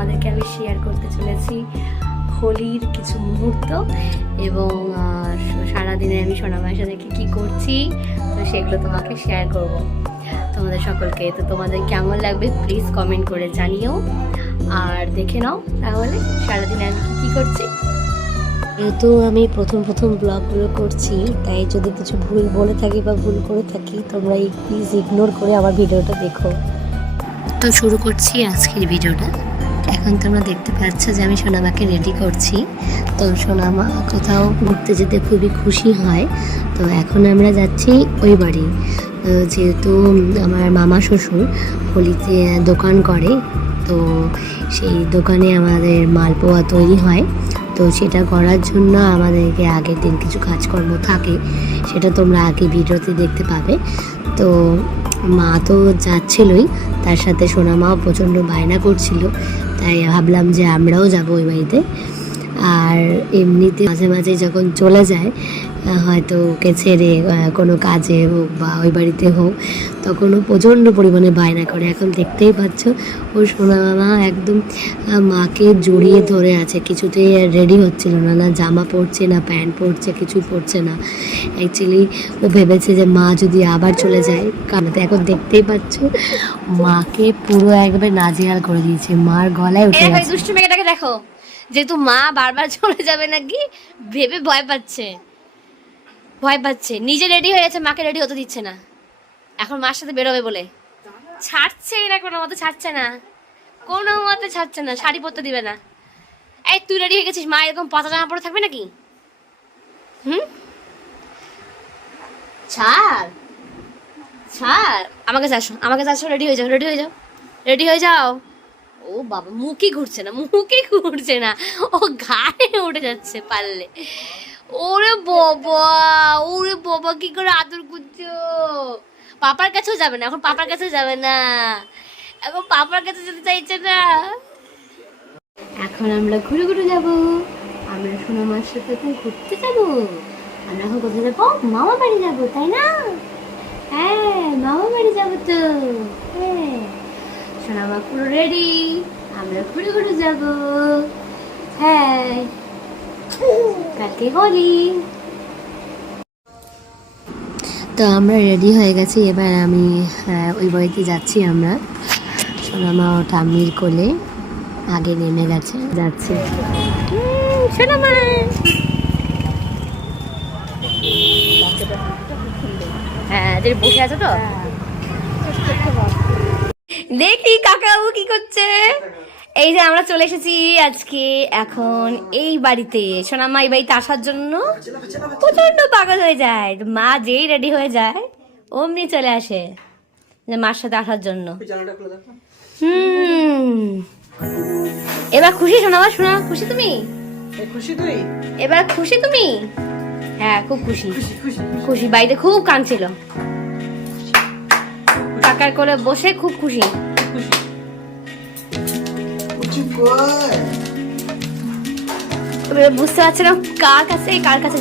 তোমাদেরকে আমি শেয়ার করতে চলেছি হোলির কিছু মুহূর্ত এবং সারাদিনে আমি সোনামায়ের সাথে কী করছি, তো সেগুলো তোমাকে শেয়ার করব তোমাদের সকলকে। তো তোমাদের কেমন লাগবে প্লিজ কমেন্ট করে জানিও, আর দেখে নাও তাহলে সারাদিনে আমি কী করছি। যেহেতু আমি প্রথম ব্লগগুলো করছি, তাই যদি কিছু ভুল বলে থাকি বা ভুল করে থাকি তোমরা প্লিজ ইগনোর করে আমার ভিডিওটা দেখো। তো শুরু করছি আজকের ভিডিওটা। এখন তোমরা দেখতে পাচ্ছ যে আমি সোনামাকে রেডি করছি। তো সোনামা কোথাও ঘুরতে যেতে খুবই খুশি হয়। তো এখন আমরা যাচ্ছি ওই বাড়ি, যেহেতু আমার মামা শ্বশুর হোলিতে দোকান করে, তো সেই দোকানে আমাদের মালপোয়া তৈরি হয়। তো সেটা করার জন্য আমাদেরকে আগের দিন কিছু কাজকর্ম থাকে, সেটা তোমরা আগে ভিডিওতে দেখতে পাবে। তো মা তো যাচ্ছিলই, তার সাথে সোনামাও প্রচণ্ড বায়না করছিল, তাই ভাবলাম যে আমরাও যাবো ওই বাড়িতে। আর এমনিতে মাঝে মাঝে যখন চলে যায়, হয়তো ওকে ছেড়ে কোনো কাজে হোক বা ওই বাড়িতে হোক, তখন ও প্রচণ্ড পরিমাণে বায়না করে। এখন দেখতেই পাচ্ছ ও সোনামা একদম মাকে জড়িয়ে ধরে আছে, কিছুতেই রেডি হচ্ছিল না, না জামা পরছে না প্যান্ট পরছে, কিছুই পরছে না। অ্যাকচুয়ালি ও ভেবেছে যে মা যদি আবার চলে যায় কানাতে। এখন দেখতেই পাচ্ছ মাকে পুরো একবার নাজেহাল করে দিয়েছে, মার গলায় উঠে গেছে। দুষ্টু মেয়েটাকে দেখো, যেহেতু মা বারবার চলে যাবে নাকি ভেবে ভয় পাচ্ছে, নিজে রেডি হয়ে যাচ্ছে, মাকে রেডি হতে দিচ্ছে না। এখন মার সাথে বেরোবে বলে ছাড়ছেই না, কোনো মতে ছাড়ছে না, শাড়ি পরতে দিবে না। এই তুই রেডি হয়ে গেছিস, মা এরকম পাতা জামা পরে থাকবে নাকি? ছাড় আমাকে আসো, রেডি হয়ে যাও। ও বাবা, মুখই ঘুরছে না, ও ঘাড়ে উঠে যাচ্ছে পারলে। ওরে বাবা কি করে আদর করছো। পাপার কাছেও যাবে না এখন, পাপার কাছে যেতে চাইছে না। এখন আমরা ঘুরে যাবো, আমরা সোনামার সাথে এখন ঘুরতে যাবো। আমরা এখন কোথায় যাবো? মামা বাড়ি যাবো, তাই না? হ্যাঁ, মামা বাড়ি যাবো তো। হ্যাঁ, সোনামা পুরো রেডি, আমরা ঘুরে যাবো। হ্যাঁ, কালকে হোলি। তো আমরা রেডি হয়ে গেছি, এবার আমি ওই বাড়িতে যাচ্ছি। আমরা সোনামা ও ঠাম্মির কোলে আগে নেমে যাচ্ছে সোনামা। হ্যাঁ, বসে আছো তো, দেখি কাকাবু কি করছে। এই যে আমরা চলে এসেছি আজকে এখন এই বাড়িতে। সোনামা এই বাড়িতে আসার জন্য প্রচন্ড পাগল হয়ে যায়, মা যেই রেডি হয়ে যায় অমনি চলে আসে যে মার সাথে আসার জন্য। এবার খুশি সোনামা? খুশি তুমি? এবার খুশি তুমি? হ্যাঁ, খুব খুশি। বাড়িতে খুব কাঁদছিল, কাকার কোলে বসে খুব খুশি। বুঝতে পারছি না কার কাছে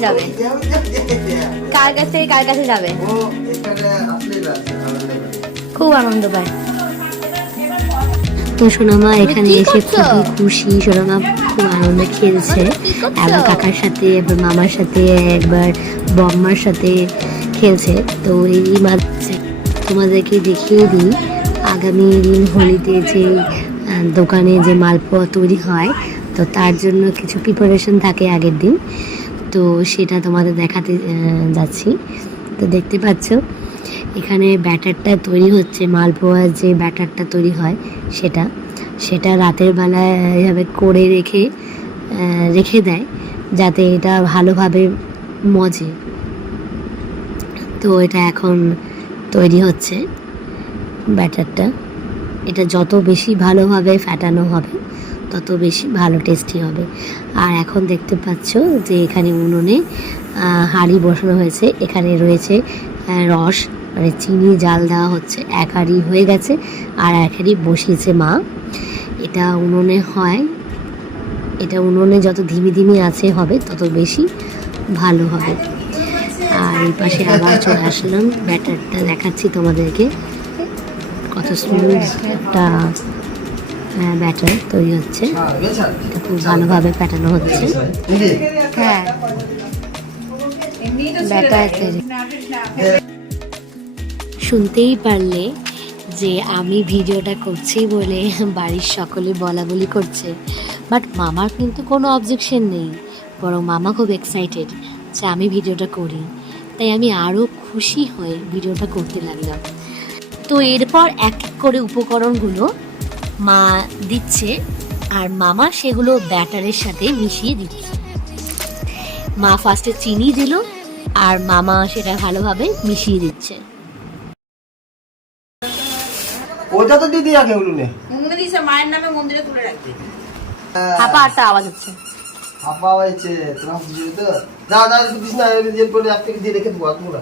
যাবে, খুব আনন্দ পায়। তো সোনামা এখানে এসে খুবই খুশি, সোনামা খুব আনন্দে খেলছে, একবার কাকার সাথে, একবার মামার সাথে, একবার বম্মার সাথে খেলছে। তো এই মাঝে তোমাদেরকে দেখিয়ে দিই, আগামী দিন হোলিতে যে দোকানে যে মালপোয়া তৈরি হয়, তো তার জন্য কিছু প্রিপারেশন থাকে আগের দিন, তো সেটা তোমাদের দেখাতে যাচ্ছি। তো দেখতে পাচ্ছ এখানে ব্যাটারটা তৈরি হচ্ছে, মালপোয়ার যে ব্যাটারটা তৈরি হয় সেটা রাতের বেলায় এভাবে করে রেখে দেয়, যাতে এটা ভালোভাবে মজে। তো এটা এখন তৈরি হচ্ছে ব্যাটারটা। এটা যত বেশি ভালোভাবে ফ্যাটানো হবে তত বেশি ভালো টেস্টি হবে। আর এখন দেখতে পাচ্ছ যে এখানে উনুনে হাঁড়ি বসানো হয়েছে, এখানে রয়েছে রস, মানে চিনি জাল দেওয়া হচ্ছে। এক হাঁড়ি হয়ে গেছে আর এক হাঁড়ি বসিয়েছে মা। এটা উনুনে হয়, এটা উনুনে যত ধিমি আছে হবে তত বেশি ভালো হবে। আর এই পাশে আবার চলে আসলাম, ব্যাটারটা দেখাচ্ছি তোমাদেরকে, কত স্মুথ একটা ব্যাটার তৈরি হচ্ছে, এটা খুব ভালোভাবে প্যাটানো হচ্ছে। হ্যাঁ, ব্যাটার তৈরি। শুনতেই পারলে যে আমি ভিডিওটা করছি বলে বাড়ির সকলে বলা বলি করছে, বাট মামার কিন্তু কোনো অবজেকশন নেই, বরং মামা খুব এক্সাইটেড যে আমি ভিডিওটা করি, তাই আমি আরও খুশি হয়ে ভিডিওটা করতে লাগলাম। তো এরপর এক এক করে উপকরণগুলো মা দিচ্ছে আর মামা সেগুলো ব্যাটারের সাথে মিশিয়ে দিচ্ছে। মা ফার্স্টে চিনি দিল আর মামা সেটা ভালোভাবে মিশিয়ে দিচ্ছে। ওটা তো দিদি আগে উলুনে মুন্ডে দিছে মায়ের নামে মন্দিরে তুলে রাখতে। হাপা আটা আওয়াজ হচ্ছে। হাপা হয়েছে তোরা বুঝিয়ে তো যা যা দিস না জেল করে এক থেকে দিয়ে রেখে দেবো তোমরা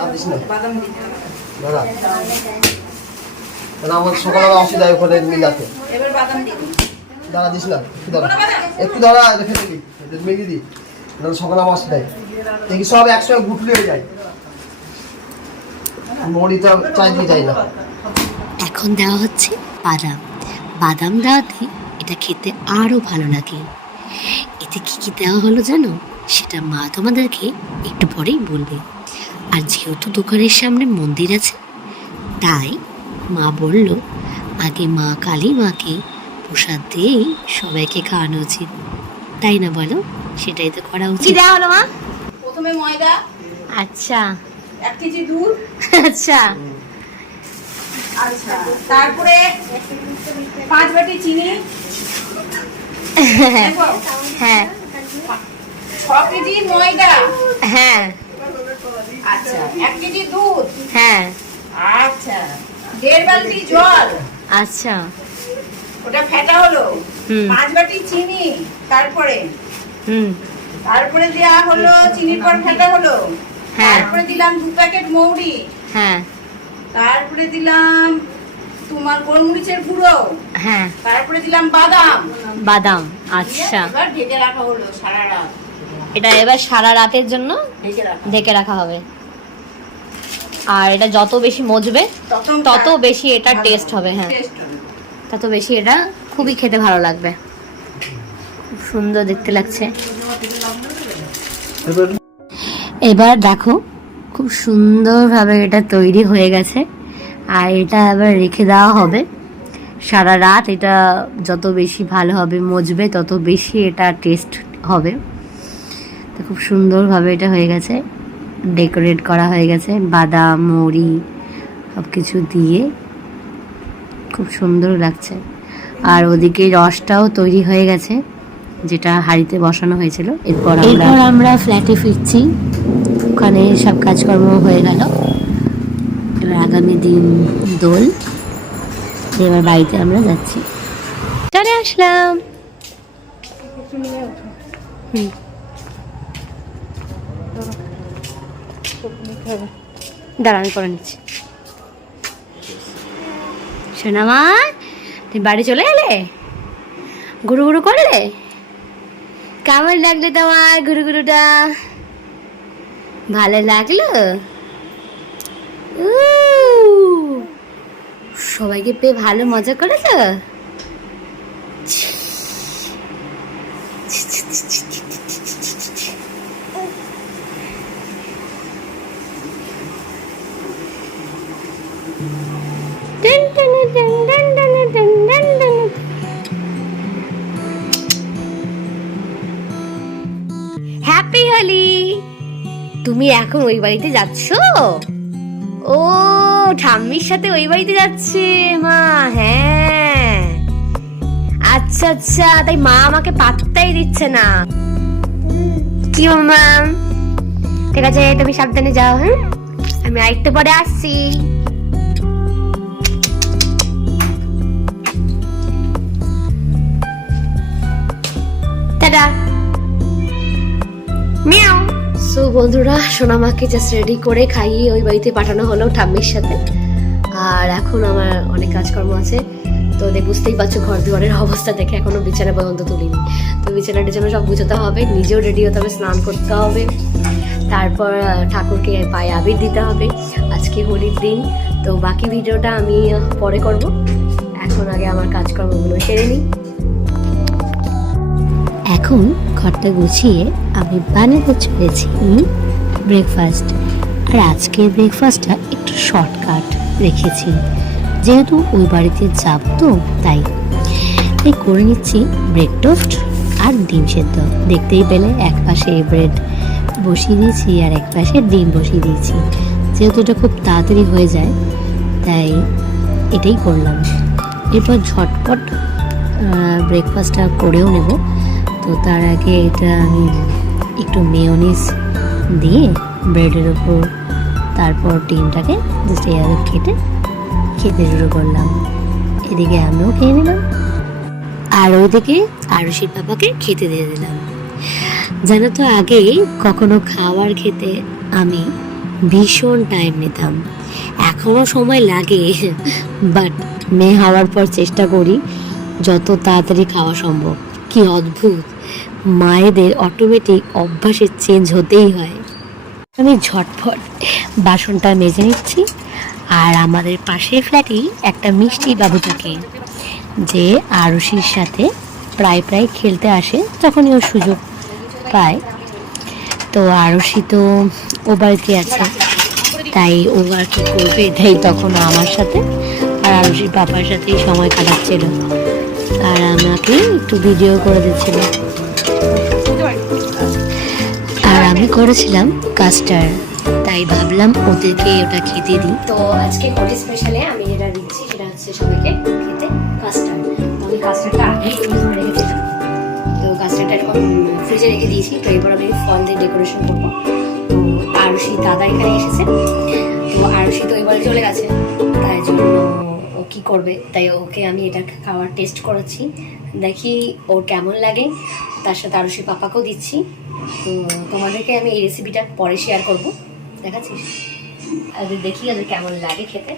আর দিস না বাদাম দিতে হবে। দাদা দাদা আমার সকালে অসুবিধা ওখানে মিলাতে এবার বাদাম দিবি। দাদা দিস না একটু দাদা রেখে দিবি মেঘে দি দাদা সকালে আমার অসুবিধা দেখি সব একসঙ্গে গুটলে হয়ে যায় মরিটা চাইলে যায় না। এখন দেওয়া হচ্ছে বাদাম। বাদাম দেওয়াতে এটা খেতে আরও ভালো লাগে। এতে কী কী দেওয়া হলো জানো, সেটা মা তোমাদেরকে একটু পরেই বলবে। আর যেহেতু দোকানের সামনে মন্দির আছে, তাই মা বলল আগে মা কালী মাকে প্রসাদ দিয়েই সবাইকে খাওয়ানো উচিত, তাই না বলো? সেটাই তো করা উচিত। দেওয়া হলো মা? প্রথমে ময়দা, আচ্ছা 1 কেজি দুধ, আচ্ছা আচ্ছা তারপরে 5 বাটি চিনি, হ্যাঁ 6 কেজি ময়দা, হ্যাঁ আচ্ছা 1 কেজি দুধ, হ্যাঁ আচ্ছা 1.5 বালতি জল, আচ্ছা ওটা ফেটা হলো, হুম। 5 বাটি চিনি, তারপরে দেওয়া হলো চিনির পর ফেটা হলো, হ্যাঁ। তারপরে দিলাম 2 প্যাকেট মৌরি, হ্যাঁ তারপরে দিলাম তোমার গোলমরিচের গুঁড়ো, হ্যাঁ তারপরে দিলাম বাদাম। বাদাম, আচ্ছা। এবার ঢেকে রাখা হলো সারা রাত। এটা এবার সারা রাতের জন্য ঢেকে রাখা হবে। আর এটা যত বেশি মজবে তত বেশি এটা টেস্ট হবে। হ্যাঁ, তত বেশি এটা খুবই খেতে ভালো লাগবে। খুব সুন্দর দেখতে লাগছে। এবার দেখো খুব সুন্দরভাবে এটা তৈরি হয়ে গেছে। আর এটা এবার রেখে দেওয়া হবে সারা রাত। এটা যত বেশি ভালো হবে মজবে তত বেশি এটা টেস্ট হবে। তো খুব সুন্দরভাবে এটা হয়ে গেছে, ডেকোরেট করা হয়ে গেছে বাদাম মৌরি সব কিছু দিয়ে, খুব সুন্দর লাগছে। আর ওদিকে রসটাও তৈরি হয়ে গেছে, যেটা হাঁড়িতে বসানো হয়েছিল। এরপর আমরা ফ্ল্যাটে ফিরছি, ওখানে সব কাজকর্ম হয়ে গেল। এবার আগামী দিন দোল, এবার বাড়িতে আমরা যাচ্ছি। চলে আসলাম। দাঁড়া আমি করে নিচ্ছি। সোনামা তুমি বাড়ি চলে এলে, ঘুরু ঘুরু করলে? কেমন লাগলো তোমার ঘুরু ঘুরুটা? ভালো লাগলো? সবাইকে পেয়ে ভালো মজা করেছো? হ্যাপি হোলি। তুমি এখন ওই বাড়িতে যাচ্ছ? ও ঠাম্মির সাথে ওই বাড়িতে যাচ্ছে মা? হ্যাঁ আচ্ছা আচ্ছা, তাই মা আমাকে পাত্তাই দিচ্ছে না। কি মামা? ঠিক আছে তুমি সাবধানে যাও। হ্যাঁ, আমি আরেকটু পরে আসছি। টাটা। মিয়াও। সো বন্ধুরা, সোনামাকে জাস্ট রেডি করে খাইয়ে ওই বাড়িতে পাঠানো হলো ঠাম্মির সাথে। আর এখন আমার অনেক কাজকর্ম আছে, তো বুঝতেই পারছো ঘর দুয়ারের অবস্থা দেখে এখনো বিছানা পর্যন্ত তুলিনি। তো বিছানাটার জন্য সব গুছোতে হবে, নিজেও রেডি হতে হবে, স্নান করতে হবে, তারপর ঠাকুরকে পায়ে আবির দিতে হবে। আজকে হোলির দিন, তো বাকি ভিডিওটা আমি পরে করব। এখন আগে আমার কাজকর্মগুলো সেরে নিই। এখন ঘরটা গুছিয়ে আমি বানাতে চলেছি ব্রেকফাস্ট। আর আজকের ব্রেকফাস্টটা একটু শর্টকাট রেখেছি, যেহেতু ওই বাড়িতে যাব তো তাই করে নিচ্ছি ব্রেড টোস্ট আর ডিম সেদ্ধ। দেখতেই পেলে এক পাশে ব্রেড বসিয়ে দিয়েছি আর এক পাশে ডিম বসিয়ে দিয়েছি, যেহেতু এটা খুব তাড়াতাড়ি হয়ে যায় তাই এটাই করলাম। এরপর ঝটপট ব্রেকফাস্টটা করেও নেব। তো তার আগে এটা আমি একটু মেয়োনিজ দিয়ে ব্রেডের ওপর তারপর ডিমটাকে জাস্ট এইভাবে কেটে খেতে শুরু করলাম। এদিকে আমিও খেয়ে নিলাম আর ওইদিকে আরুষির পাপাকে খেতে দিয়ে দিলাম। জানো তো আগে কখনো খাবার খেতে আমি ভীষণ টাইম নিতাম, এখনও সময় লাগে, বাট মেয়ে হওয়ার পর চেষ্টা করি যত তাড়াতাড়ি খাওয়া সম্ভব। কি অদ্ভুত, মায়েদের অটোমেটিক অভ্যাসের চেঞ্জ হতেই হয়। আমি ঝটফট বাসনটা মেজে নিচ্ছি। আর আমাদের পাশের ফ্ল্যাটেই একটা মিষ্টি বাবু থাকে, যে আরুষির সাথে প্রায় খেলতে আসে যখনই ও সুযোগ পায়। তো আরুষি তো ও বাড়িতে আছে, তাই ও আর কি করবে, তাই তখন আমার সাথে আর আরুষির পাপার সাথেই সময় কাটাচ্ছিল আর আমাকে একটু ভিডিও করে দিচ্ছিল। আর আমি করেছিলাম কাস্টার্ড, তাই ভাবলাম ওদেরকে ওটা খেতে দিই। তো আজকে হোলি স্পেশালে আমি যেটা দিচ্ছি সেটা হচ্ছে সবাইকে খেতে কাস্টার্ড। আমি কাস্টার্ডটা আগেই তৈরি করে রেখেছিলাম, তো কাস্টার্ডটা এরকম ফ্রিজে রেখে দিয়েছি। তো এরপর আমি ফল দিয়ে ডেকোরেশন করবো। তো আরুষি দাদা এখানে এসেছে, তো আরুষি তো এবারে চলে গেছে, তাই জন্য ও কী করবে, তাই ওকে আমি এটা খাওয়ার টেস্ট করাচ্ছি, দেখি ওর কেমন লাগে। তার সাথে আরুষির পাপাকেও দিচ্ছি। তো তোমাদেরকে আমি এই রেসিপিটা পরে শেয়ার করবো, দেখাচ্ছিস, আর দেখি ওদের কেমন লাগে খেতে।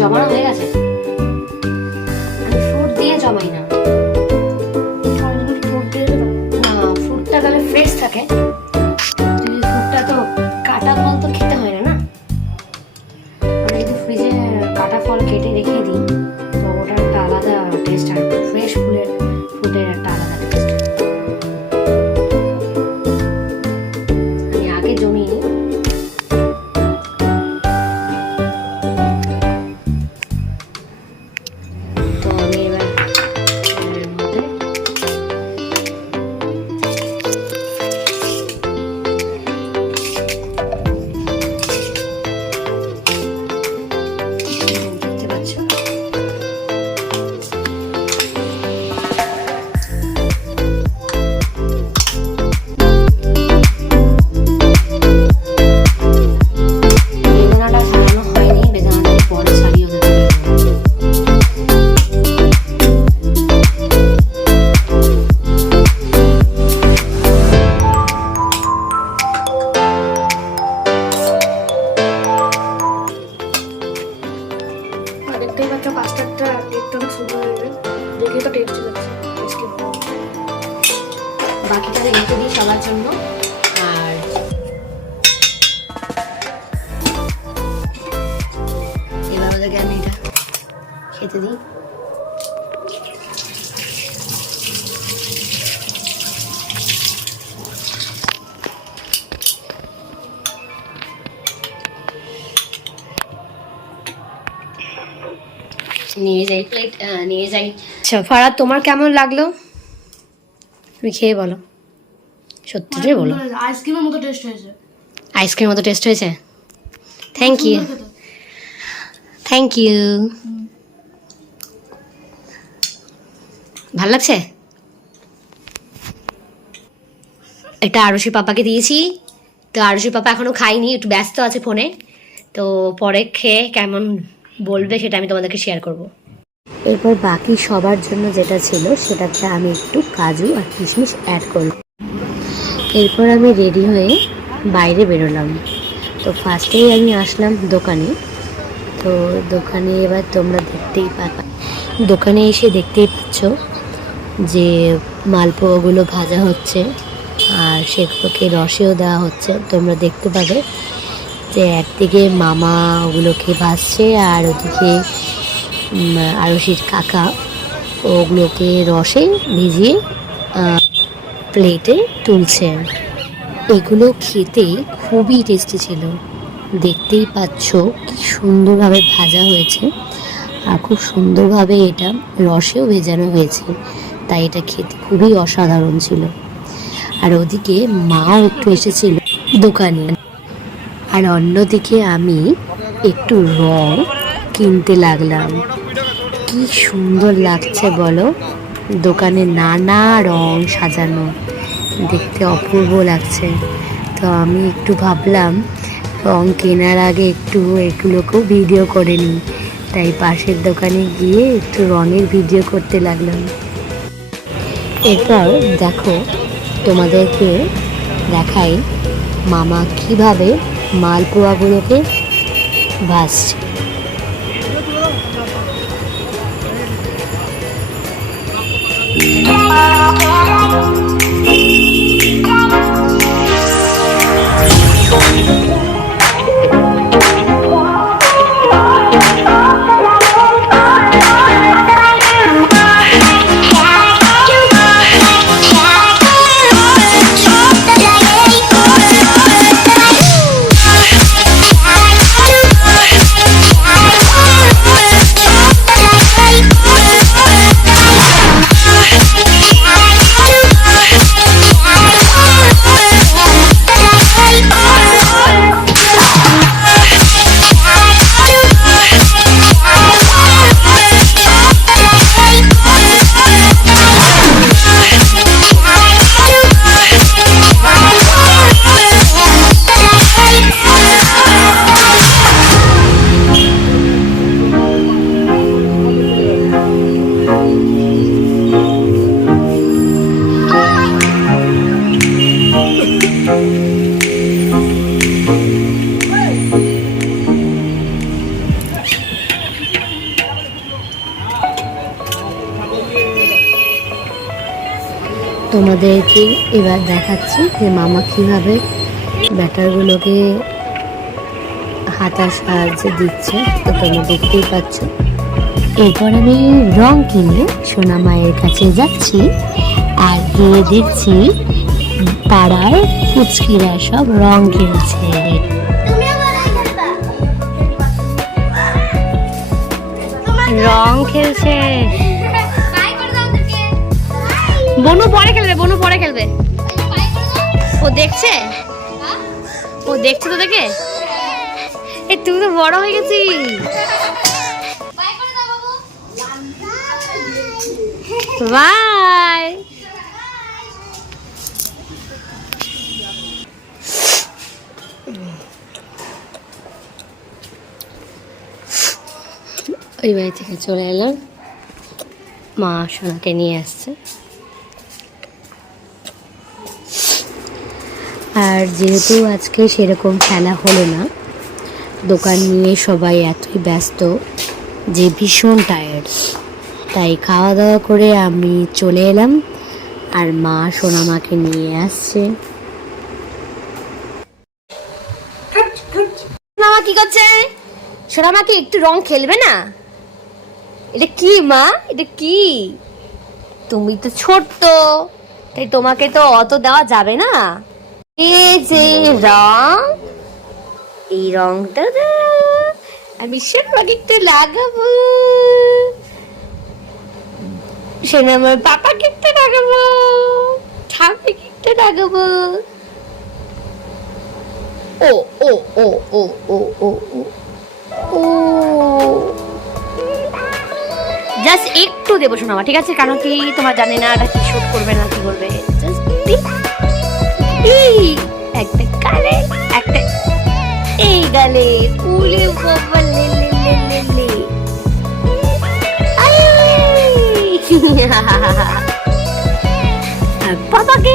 জমানো হয়ে গেছে, আমি ফ্রুট দিয়ে জমাই না, ফ্রুটটা তাহলে ফ্রেশ থাকে। ফ্রুটটা তো কাটা ফল তো খেতে হয় না, আমরা যদি ফ্রিজে কাটা ফল কেটে রেখে দিই তো ওটার একটা আলাদা টেস্ট, আর ফ্রেশ ফ্রুটের একটা আলাদা টেস্ট। আমি আগে জমিয়ে নিই। দেখতেই পাচ্ছ কাস্টার্ডটা দেখতে অনেক সুন্দর হয়েছে, দেখে তো টেস্টি লাগছে। বাকিটা রেখে দিই সবার জন্য। আর এবার ওদেরকে আমি এটা খেতে দিই। নিয়ে যাই প্লেট, নিয়ে যাই। আচ্ছা ফারাদ, তোমার কেমন লাগলো তুমি খেয়ে বলো, সত্যিটাই বলো। আইসক্রিমের মতো টেস্ট হয়েছে। আইসক্রিমের মতো টেস্ট হয়েছে? Thank you, thank you. ভাল লাগছে? এটা আরুষির পাপাকে দিয়েছি, তো আরুষির পাপা এখনো খাইনি, একটু ব্যস্ত আছে ফোনে, তো পরে খেয়ে কেমন বলবে সেটা আমি তোমাদেরকে শেয়ার করব। এরপর বাকি সবার জন্য যেটা ছিল সেটাতে আমি একটু কাজু আর কিশমিশ অ্যাড করব। এরপর আমি রেডি হয়ে বাইরে বেরোলাম। তো ফার্স্টেই আমি আসলাম দোকানে। তো দোকানে এবার তোমরা দেখতেই পাবে, দোকানে এসে দেখতেই পাচ্ছ যে মালপোয়াগুলো ভাজা হচ্ছে আর সেগুলোকে রসেও দেওয়া হচ্ছে। তোমরা দেখতে পাবে যে একদিকে মামা ওগুলোকে ভাজছে আর ওদিকে আরশির কাকা ওগুলোকে রসে ভিজিয়ে প্লেটে তুলছে। এগুলো খেতে খুবই টেস্টি ছিল। দেখতেই পাচ্ছ কি সুন্দরভাবে ভাজা হয়েছে আর খুব সুন্দরভাবে এটা রসেও ভেজানো হয়েছে, তাই এটা খেতে খুবই অসাধারণ ছিল। আর ওদিকে মাও একটু এসেছিল দোকানে, আর অন্যদিকে আমি একটু রং কিনতে লাগলাম। কি সুন্দর লাগছে বলো, দোকানে নানা রং সাজানো, দেখতে অপূর্ব লাগছে। তো আমি একটু ভাবলাম রং কেনার আগে একটু এগুলোকেও ভিডিও করে নিই, তাই পাশের দোকানে গিয়ে একটু রঙের ভিডিও করতে লাগলাম। এরপর দেখো তোমাদেরকে দেখাই মামা কিভাবে মালপোয়াগুলোকে ভাজছে। তোমাদেরকে এবার দেখাচ্ছি যে মামা কীভাবে ব্যাটারগুলোকে হাতার সাহায্যে দিচ্ছে। তো তোমরা দেখতেই পাচ্ছ। এরপর আমি রং কিনে সোনা মায়ের কাছে যাচ্ছি আর গিয়ে দেখছি পাড়ার পুচকিরা সব রং খেলছে। রং খেলছে। বনু পরে খেলবে, বনু পরে খেলবে। ও দেখছে, ও দেখছে তো দেখে। এই তুই তো বড় হয়ে গেছিস। বাই। ওই বাড়ি থেকে চলে এলাম, মা সোনাকে নিয়ে আসছে। আর যেহেতু আজকে সেরকম খেলা হলো না, দোকান নিয়ে সবাই এতই ব্যস্ত যে ভীষণ টায়ার্ড, তাই খাওয়া দাওয়া করে আমি চলে এলাম আর মা সোনামাকে নিয়ে আসছে। সোনামা কি করছে? সোনামা কি একটু রং খেলবে না? এটা কি মা, এটা কি? তুমি তো ছোট্ট, তাই তোমাকে তো অত দেওয়া যাবে না। এই যে রং, এই রংটা আমি সোনামাকে একটু লাগাবো, সোনামার পাপাকে একটু লাগাবো, ঠাকুরকে একটু লাগাবো। ও ও ও ও ও ও ও ও জাস্ট একটু দেবো সোনামা, ঠিক আছে? কারণ কি তোমার জানে না এটা কি শুট করবে না কি করবে। একটা গালে, একটা এই গালে। উলে বাবা লে লে লে লে লে। আর বাবাকে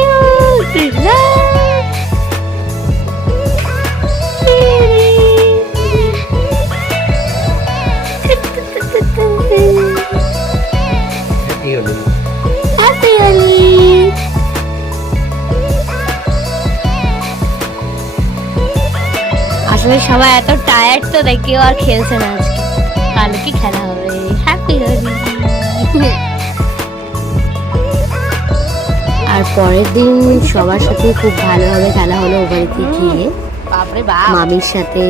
আসলে সবাই এত টায়ার্ড তো তাই কেউ আর খেলছে না আজকে, কালকে খেলা হবে। হ্যাপি হোলি। আর পরের দিন সবার সাথে খুব ভালোভাবে খেলা হলো ও বাড়িতে গিয়ে, মামির সাথে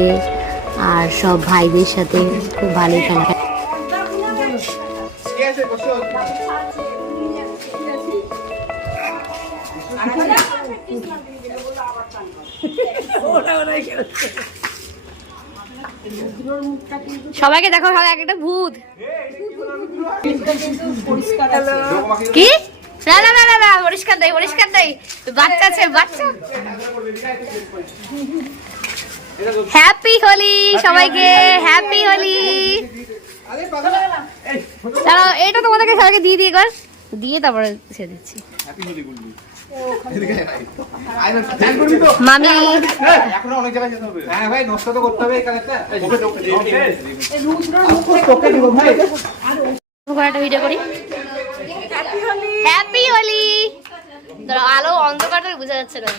আর সব ভাইদের সাথে খুব ভালোই খেলা। সবাইকে দেখো, সবাই একটা ভূত। কি? না না না না না, পরিষ্কার দেয়, পরিষ্কার দেয়। বাচ্চা আছে, বাচ্চা। হ্যাপি হোলি সবাইকে, হ্যাপি হোলি। দাঁড়াও, এটা তোমাদেরকে সবাইকে দিয়ে দিয়ে কর, দিয়ে তারপরে ছেড়ে দিচ্ছি। মামি এখনো অনেক জায়গায় যেতে হবে। হ্যাঁ ভাই, নষ্ট তো করতে হবে এই কানেরটা। একটা ভিডিও করি। হ্যাপি হোলি। দাঁড়াও, আলো অন্ধকারটা বোঝা যাচ্ছে না।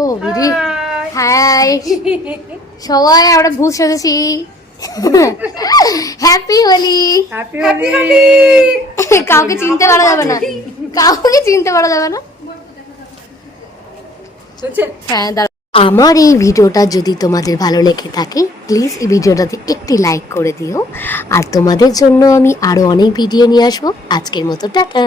ও দিদি, হাই সবাই, আমরা ভূত সেজেছি। হ্যাপি হোলি। হ্যাপি হোলি। কাউকে চিনতে পারা যাবে না, কাউকে চিনতে পারা যাবে না। হ্যাঁ, আমার এই ভিডিওটা যদি তোমাদের ভালো লেগে থাকে প্লিজ এই ভিডিওটাতে একটি লাইক করে দিও। আর তোমাদের জন্য আমি আরো অনেক ভিডিও নিয়ে আসবো। আজকের মতো টাটা।